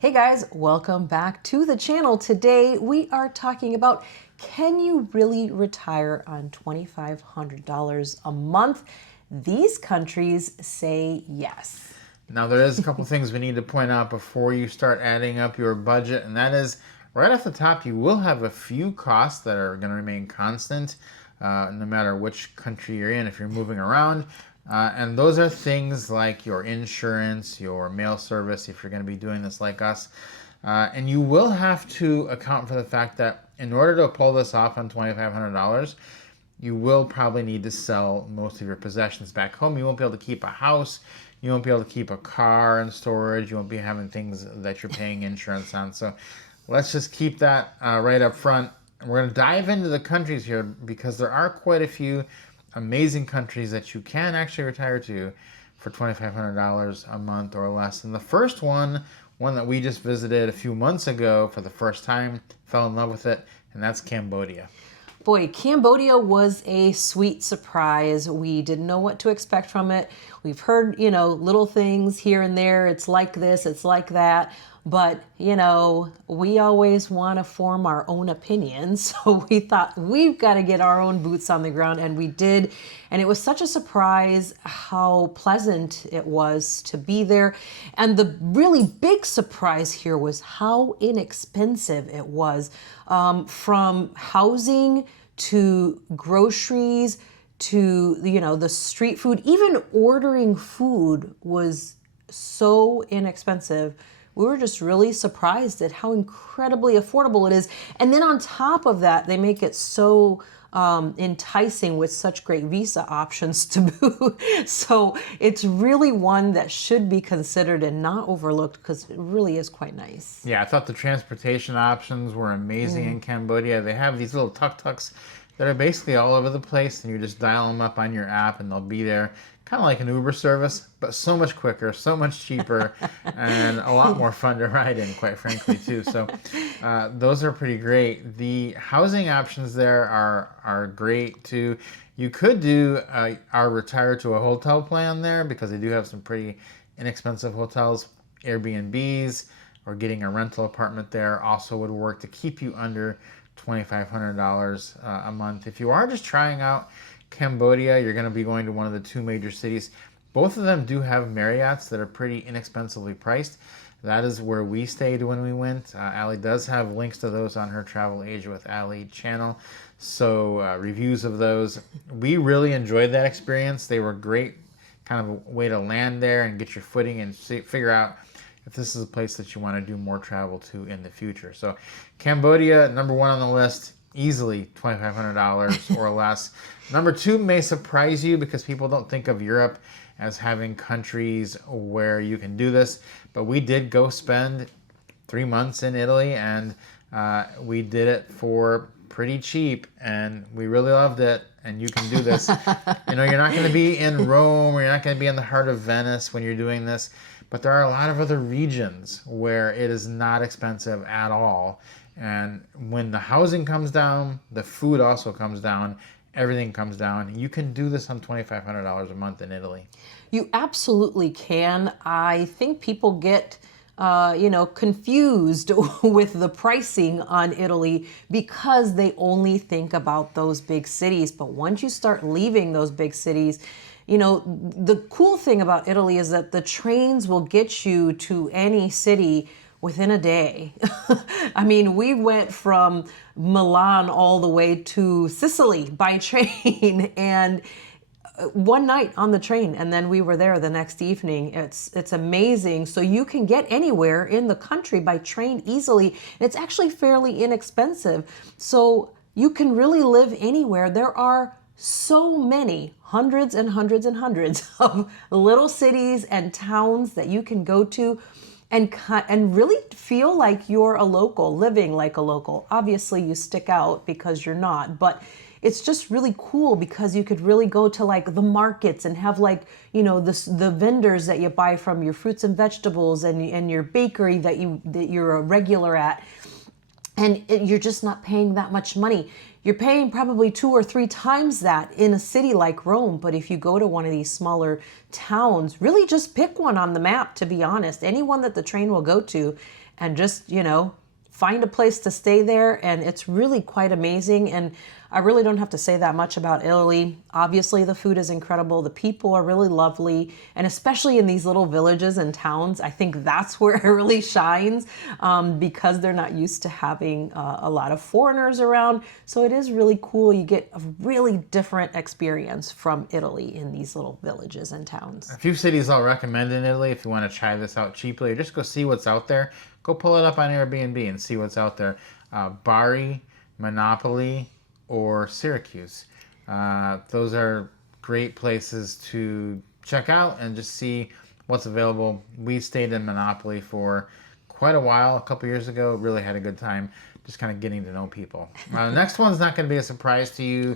Hey guys, welcome back to the channel. Today we are talking about, can you really retire on $2,500 a month? These countries say yes. Now there is a couple things we need to point out before you start adding up your budget, and that is right off the top you will have a few costs that are going to remain constant no matter which country you're in if you're moving around. And those are things like your insurance, your mail service, if you're going to be doing this like us. And you will have to account for the fact that in order to pull this off on $2,500, you will probably need to sell most of your possessions back home. You won't be able to keep a house. You won't be able to keep a car in storage. You won't be having things that you're paying insurance on. So let's just keep that right up front. We're going to dive into the countries here because there are quite a few amazing countries that you can actually retire to for $2,500 a month or less. And the first one that we just visited a few months ago for the first time, fell in love with it, and that's Cambodia. Boy, Cambodia was a sweet surprise. We didn't know what to expect from it. We've heard, little things here and there. It's like this, it's like that. But, we always want to form our own opinions. So we thought we've got to get our own boots on the ground, and we did. And it was such a surprise how pleasant it was to be there. And the really big surprise here was how inexpensive it was. From housing to groceries to, the street food. Even ordering food was so inexpensive. We were just really surprised at how incredibly affordable it is. And then on top of that, they make it so enticing with such great visa options to boot. So it's really one that should be considered and not overlooked because it really is quite nice. Yeah, I thought the transportation options were amazing in Cambodia. They have these little tuk-tuks that are basically all over the place, and you just dial them up on your app and they'll be there. Kind of like an Uber service, but so much quicker, so much cheaper, and a lot more fun to ride in, quite frankly, too. So those are pretty great. The housing options there are great, too. You could do our retire to a hotel plan there because they do have some pretty inexpensive hotels. Airbnbs or getting a rental apartment there also would work to keep you under $2,500 a month. If you are just trying out Cambodia, you're going to be going to one of the two major cities. Both of them do have Marriotts that are pretty inexpensively priced. That is where we stayed when we went. Allie does have links to those on her Travel Age with Allie channel. So reviews of those. We really enjoyed that experience. They were great kind of a way to land there and get your footing and figure out if this is a place that you want to do more travel to in the future. So Cambodia, number one on the list, easily $2,500 or less. Number two may surprise you because people don't think of Europe as having countries where you can do this, but we did go spend 3 months in Italy, and we did it for pretty cheap, and we really loved it. And you can do this. You're not going to be in Rome, or you're not going to be in the heart of Venice when you're doing this, but there are a lot of other regions where it is not expensive at all. And when the housing comes down, the food also comes down, everything comes down. You can do this on $2,500 a month in Italy. You absolutely can. I think people get confused with the pricing on Italy because they only think about those big cities. But once you start leaving those big cities, the cool thing about Italy is that the trains will get you to any city within a day. I mean, we went from Milan all the way to Sicily by train, and one night on the train, and then we were there the next evening. It's amazing. So you can get anywhere in the country by train easily. It's actually fairly inexpensive. So you can really live anywhere. There are so many, hundreds and hundreds and hundreds of little cities and towns that you can go to and really feel like you're a local, living like a local. Obviously, you stick out because you're not, but it's just really cool because you could really go to like the markets and have like, the vendors that you buy from, your fruits and vegetables, and your bakery that you're a regular at. And you're just not paying that much money. You're paying probably 2 or 3 times that in a city like Rome. But if you go to one of these smaller towns, really just pick one on the map, to be honest, any one that the train will go to, and just, find a place to stay there. And it's really quite amazing. And I really don't have to say that much about Italy. Obviously, the food is incredible. The people are really lovely. And especially in these little villages and towns, I think that's where it really shines, because they're not used to having a lot of foreigners around. So it is really cool. You get a really different experience from Italy in these little villages and towns. A few cities I'll recommend in Italy if you want to try this out cheaply, or just go see what's out there. Go pull it up on Airbnb and see what's out there. Bari, Monopoly, or Syracuse. Those are great places to check out and just see what's available. We stayed in Monopoly for quite a while, a couple years ago. Really had a good time just kind of getting to know people. The next one's not going to be a surprise to you.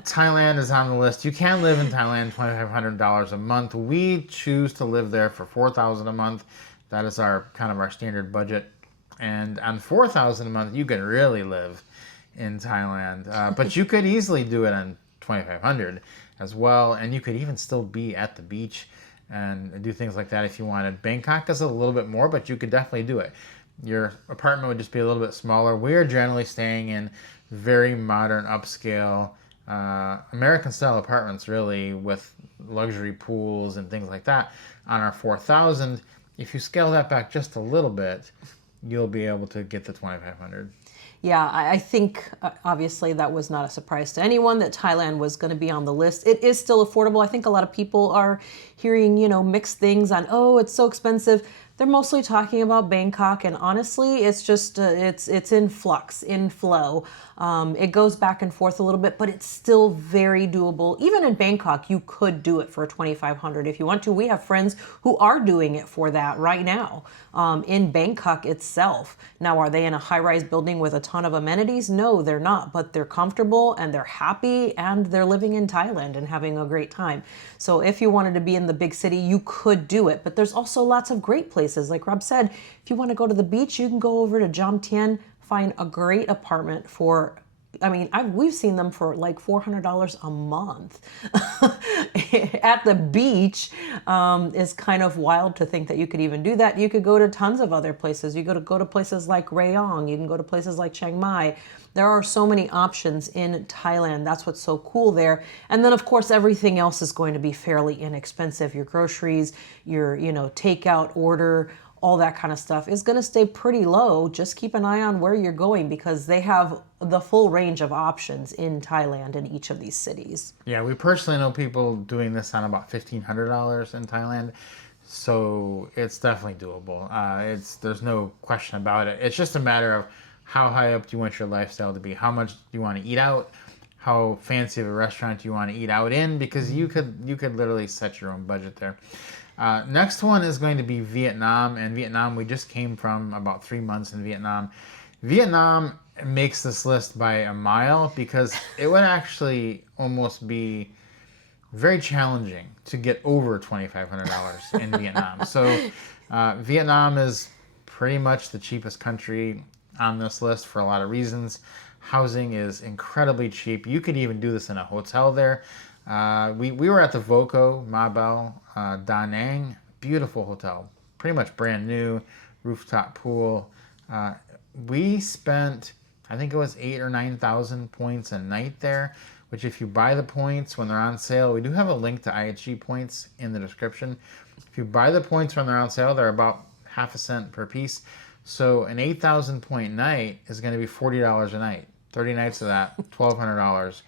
Thailand is on the list. You can live in Thailand, $2,500 a month. We choose to live there for $4,000 a month. That is our standard budget. And on $4,000 a month, you can really live in Thailand. But you could easily do it on $2,500 as well. And you could even still be at the beach and do things like that if you wanted. Bangkok is a little bit more, but you could definitely do it. Your apartment would just be a little bit smaller. We are generally staying in very modern, upscale, American-style apartments, really, with luxury pools and things like that on our 4,000. If you scale that back just a little bit, you'll be able to get the 2,500. Yeah, I think obviously that was not a surprise to anyone that Thailand was going to be on the list. It is still affordable. I think a lot of people are hearing, mixed things on, oh, it's so expensive. They're mostly talking about Bangkok, and honestly, it's just it's in flux, in flow. It goes back and forth a little bit, but it's still very doable. Even in Bangkok, you could do it for $2,500 if you want to. We have friends who are doing it for that right now in Bangkok itself. Now, are they in a high-rise building with a ton of amenities? No, they're not, but they're comfortable and they're happy and they're living in Thailand and having a great time. So if you wanted to be in the big city, you could do it, but there's also lots of great places. Like Rob said, if you want to go to the beach, you can go over to Jumpstart, find a great apartment for, we've seen them for like $400 a month at the beach. Is kind of wild to think that you could even do that. You could go to tons of other places. You go to places like Rayong. You can go to places like Chiang Mai. There are so many options in Thailand. That's what's so cool there. And then, of course, everything else is going to be fairly inexpensive. Your groceries, your, takeout order, all that kind of stuff is going to stay pretty low. Just keep an eye on where you're going because they have the full range of options in Thailand in each of these cities. Yeah, we personally know people doing this on about $1,500 in Thailand. So it's definitely doable. There's no question about it. It's just a matter of how high up do you want your lifestyle to be? How much do you want to eat out? How fancy of a restaurant do you want to eat out in? Because you could literally set your own budget there. Next one is going to be Vietnam. And Vietnam, we just came from about 3 months in Vietnam. Vietnam makes this list by a mile because it would actually almost be very challenging to get over $2,500 in Vietnam. So Vietnam is pretty much the cheapest country on this list for a lot of reasons. Housing is incredibly cheap. You could even do this in a hotel there. We were at the Voco Mabel Da Nang. Beautiful hotel. Pretty much brand new. Rooftop pool. We spent, I think it was 8,000 or 9,000 points a night there, which if you buy the points when they're on sale, we do have a link to IHG points in the description. If you buy the points when they're on sale, they're about half a cent per piece. So an 8,000 point night is going to be $40 a night. 30 nights of that, $1,200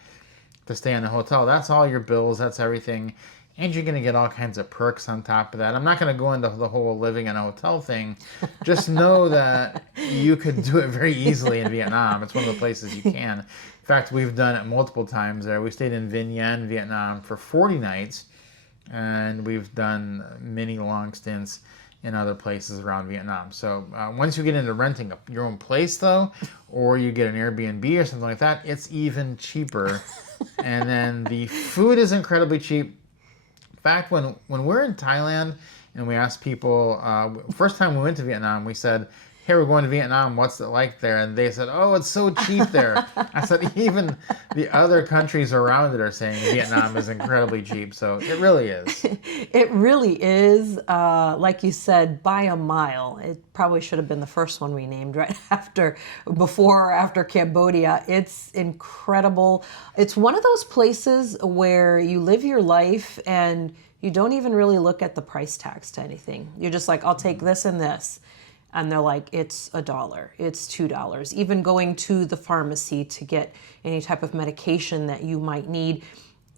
to stay in the hotel. That's all your bills. That's everything. And you're going to get all kinds of perks on top of that. I'm not going to go into the whole living in a hotel thing. Just know that you could do it very easily in Vietnam. It's one of the places you can. In fact, we've done it multiple times there. We stayed in Vinh Yên, Vietnam for 40 nights. And we've done many long stints in other places around Vietnam. So once you get into renting your own place, though, or you get an Airbnb or something like that, it's even cheaper. And then the food is incredibly cheap. In fact, when we're in Thailand and we ask people, first time we went to Vietnam, we said, hey, we're going to Vietnam. What's it like there? And they said, oh, it's so cheap there. I said, even the other countries around it are saying Vietnam is incredibly cheap. So it really is. It really is. Like you said, by a mile. It probably should have been the first one we named right before or after Cambodia. It's incredible. It's one of those places where you live your life and you don't even really look at the price tags to anything. You're just like, I'll take this and this. And they're like, it's $1, it's $2. Even going to the pharmacy to get any type of medication that you might need,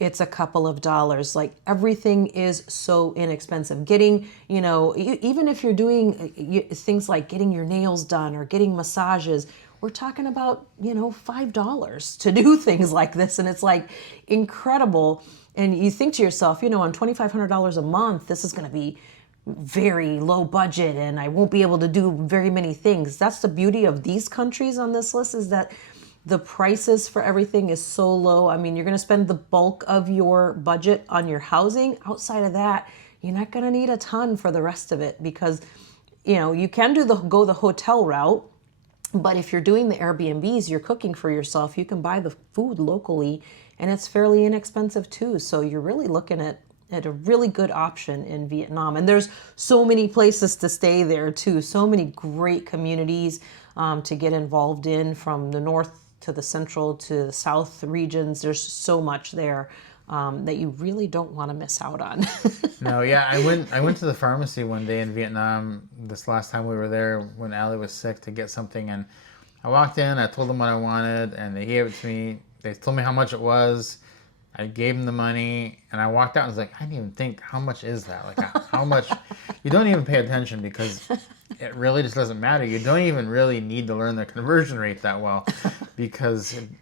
it's a couple of dollars. Like, everything is so inexpensive. Getting, even if you're doing things like getting your nails done or getting massages, we're talking about, $5 to do things like this. And it's like incredible. And you think to yourself, on $2,500 a month, this is going to be very low budget and I won't be able to do very many things. That's the beauty of these countries on this list, is that the prices for everything is so low. I mean, you're going to spend the bulk of your budget on your housing. Outside of that, you're not going to need a ton for the rest of it, because, you can go the hotel route. But if you're doing the Airbnbs, you're cooking for yourself, you can buy the food locally and it's fairly inexpensive too. So you're really looking at a really good option in Vietnam. And there's so many places to stay there too. So many great communities to get involved in, from the north to the central to the south regions. There's so much there that you really don't want to miss out on. No, yeah, I went to the pharmacy one day in Vietnam this last time we were there when Allie was sick, to get something, and I walked in, I told them what I wanted, and they gave it to me. They told me how much it was. I gave them the money, and I walked out and was like, I didn't even think, how much is that? Like, how much? You don't even pay attention, because it really just doesn't matter. You don't even really need to learn the conversion rate that well,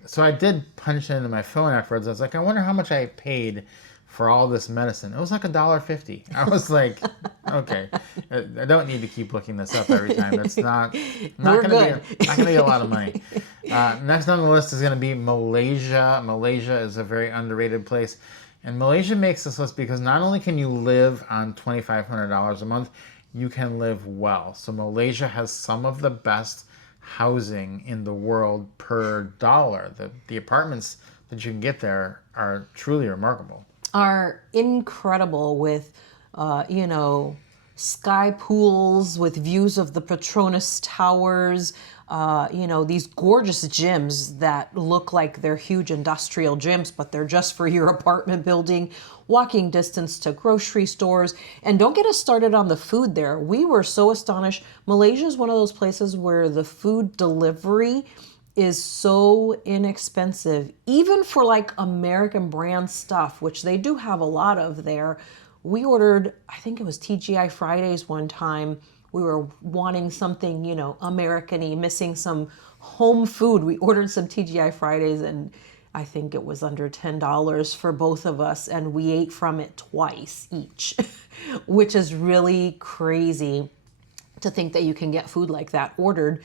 so I did punch it into my phone afterwards. I was like, I wonder how much I paid for all this medicine. It was like $1.50. I was like, okay, I don't need to keep looking this up every time. It's not going to be a lot of money. Next on the list is going to be Malaysia. Malaysia is a very underrated place. And Malaysia makes this list because not only can you live on $2,500 a month, you can live well. So Malaysia has some of the best housing in the world per dollar. The apartments that you can get there are truly remarkable. Are incredible, with, sky pools with views of the Petronas Towers, these gorgeous gyms that look like they're huge industrial gyms, but they're just for your apartment building, walking distance to grocery stores. And don't get us started on the food there. We were so astonished. Malaysia is one of those places where the food delivery is so inexpensive, even for like American brand stuff, which they do have a lot of there. We ordered, I think it was TGI Fridays one time. We were wanting something, American-y, missing some home food. We ordered some TGI Fridays, and I think it was under $10 for both of us, and we ate from it twice each, which is really crazy to think that you can get food like that ordered,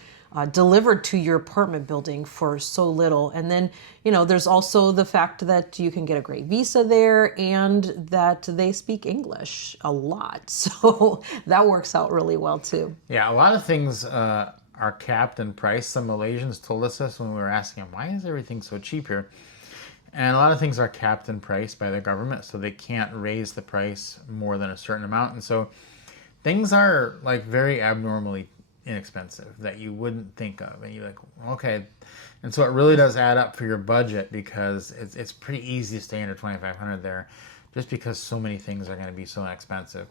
delivered to your apartment building for so little. And then, there's also the fact that you can get a great visa there and that they speak English a lot. So that works out really well too. Yeah, a lot of things are capped in price. Some Malaysians told us this when we were asking them, why is everything so cheap here? And a lot of things are capped in price by the government, so they can't raise the price more than a certain amount. And so things are like very abnormally inexpensive that you wouldn't think of, and you're like, okay. And so it really does add up for your budget, because it's pretty easy to stay under $2,500 there, just because so many things are going to be so expensive.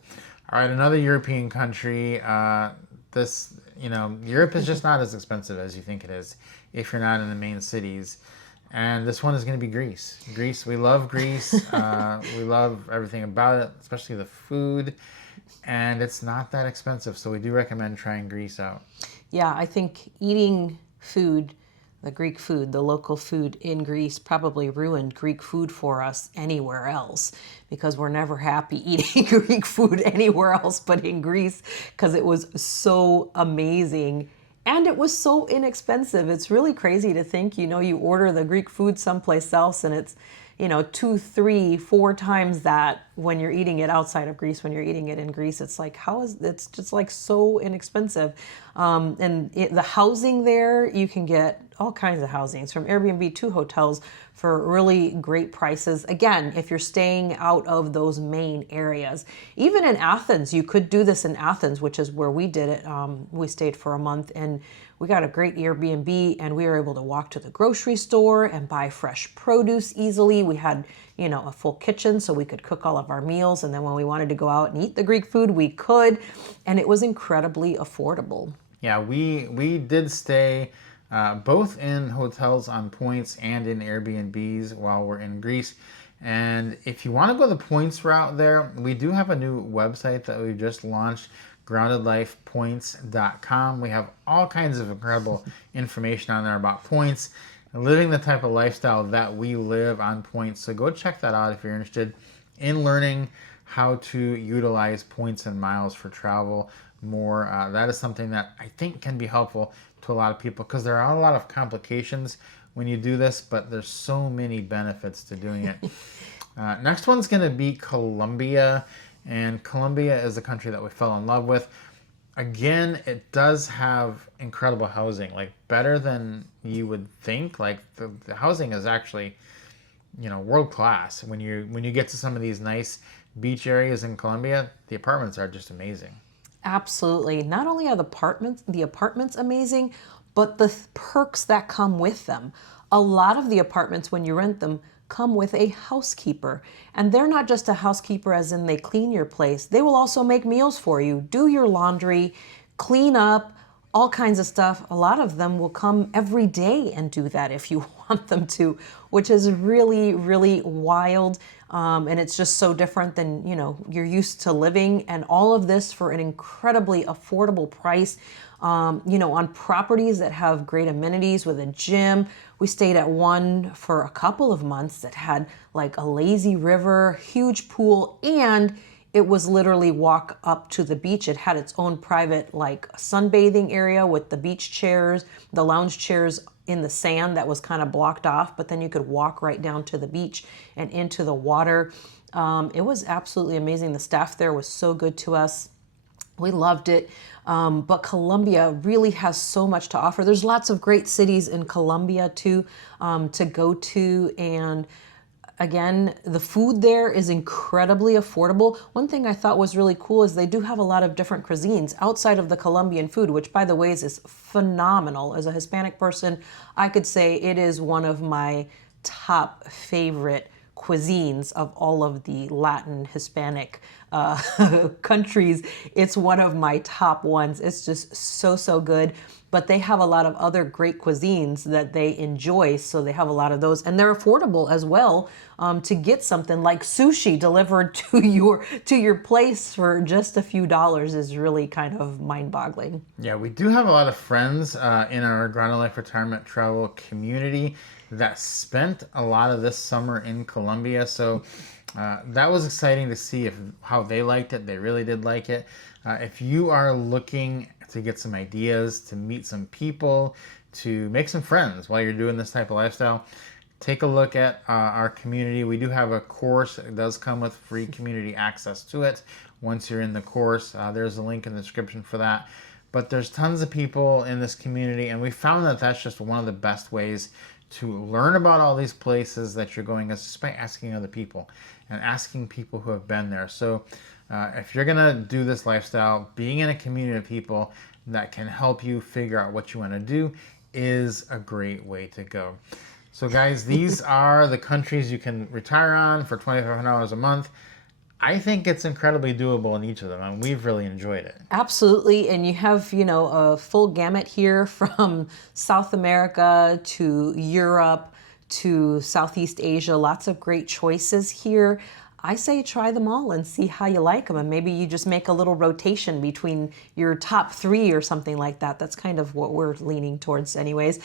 All right, another European country. Europe is just not as expensive as you think it is if you're not in the main cities. And this one is going to be Greece. Greece, we love Greece. We love everything about it, especially the food. And it's not that expensive, so we do recommend trying Greece out. Yeah, I think eating food, the Greek food, the local food in Greece, probably ruined Greek food for us anywhere else, because we're never happy eating Greek food anywhere else but in Greece, because it was so amazing. And it was so inexpensive. It's really crazy to think, you order the Greek food someplace else and it's, 2, 3, 4 times that when you're eating it outside of Greece. When you're eating it in Greece, it's like, it's just like so inexpensive. The housing there, you can get all kinds of housings from Airbnb to hotels for really great prices. Again, if you're staying out of those main areas, even in Athens, you could do this in Athens, which is where we did it. We stayed for a month and we got a great Airbnb, and we were able to walk to the grocery store and buy fresh produce easily. We had, a full kitchen so we could cook all of our meals. And then when we wanted to go out and eat the Greek food, we could. And it was incredibly affordable. Yeah, we did stay both in hotels on points and in Airbnbs while we're in Greece. And if you want to go the points route there, we do have a new website that we just launched, groundedlifepoints.com. We have all kinds of incredible information on there about points and living the type of lifestyle that we live on points. So go check that out if you're interested in learning how to utilize points and miles for travel more. That is something that I think can be helpful to a lot of people, because there are a lot of complications when you do this, but there's so many benefits to doing it. Next one's going to be Colombia. And Colombia is a country that we fell in love with. Again, it does have incredible housing, like better than you would think. Like the housing is actually, world class. When you get to some of these nice beach areas in Colombia, the apartments are just amazing. Absolutely. Not only are the apartments amazing, but the perks that come with them. A lot of the apartments, when you rent them, come with a housekeeper. And they're not just a housekeeper as in they clean your place. They will also make meals for you, do your laundry, clean up, all kinds of stuff. A lot of them will come every day and do that if you want them to, which is really, really wild. And it's just so different than, you're used to living, and all of this for an incredibly affordable price. On properties that have great amenities with a gym. We stayed at one for a couple of months that had like a lazy river, huge pool, and it was literally walk up to the beach. It had its own private like sunbathing area with the beach chairs, the lounge chairs in the sand that was kind of blocked off, but then you could walk right down to the beach and into the water. It was absolutely amazing. The staff there was so good to us. We loved it. But Colombia really has so much to offer. There's lots of great cities in Colombia too, to go to. And again, the food there is incredibly affordable. One thing I thought was really cool is they do have a lot of different cuisines outside of the Colombian food, which by the way is phenomenal. As a Hispanic person, I could say it is one of my top favorite cuisines of all of the Latin Hispanic countries. It's one of my top ones. It's just so good. But they have a lot of other great cuisines that they enjoy, so they have a lot of those, and they're affordable as well. To get something like sushi delivered to your place for just a few dollars is really kind of mind-boggling. Yeah, we do have a lot of friends in our Grounded Life Retirement Travel community that spent a lot of this summer in Colombia. So that was exciting to see how they liked it. They really did like it. If you are looking to get some ideas, to meet some people, to make some friends while you're doing this type of lifestyle, take a look at our community. We do have a course. It does come with free community access to it once you're in the course. There's a link in the description for that. But there's tons of people in this community, and we found that that's just one of the best ways to learn about all these places that you're going, is just by asking other people and asking people who have been there. So if you're gonna do this lifestyle, being in a community of people that can help you figure out what you want to do is a great way to go. So guys, these are the countries you can retire on for $2,500 a month. I think it's incredibly doable in each of them, and we've really enjoyed it. Absolutely, and you have, a full gamut here from South America to Europe to Southeast Asia. Lots of great choices here. I say try them all and see how you like them, and maybe you just make a little rotation between your top 3 or something like that. That's kind of what we're leaning towards anyways.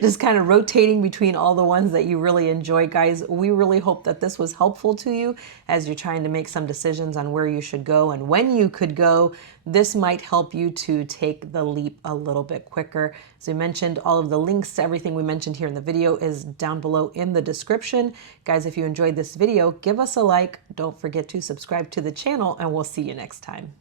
Just kind of rotating between all the ones that you really enjoy. Guys, we really hope that this was helpful to you as you're trying to make some decisions on where you should go and when you could go. this might help you to take the leap a little bit quicker. As we mentioned, all of the links to everything we mentioned here in the video is down below in the description. Guys, if you enjoyed this video, give us a like. Don't forget to subscribe to the channel, and we'll see you next time.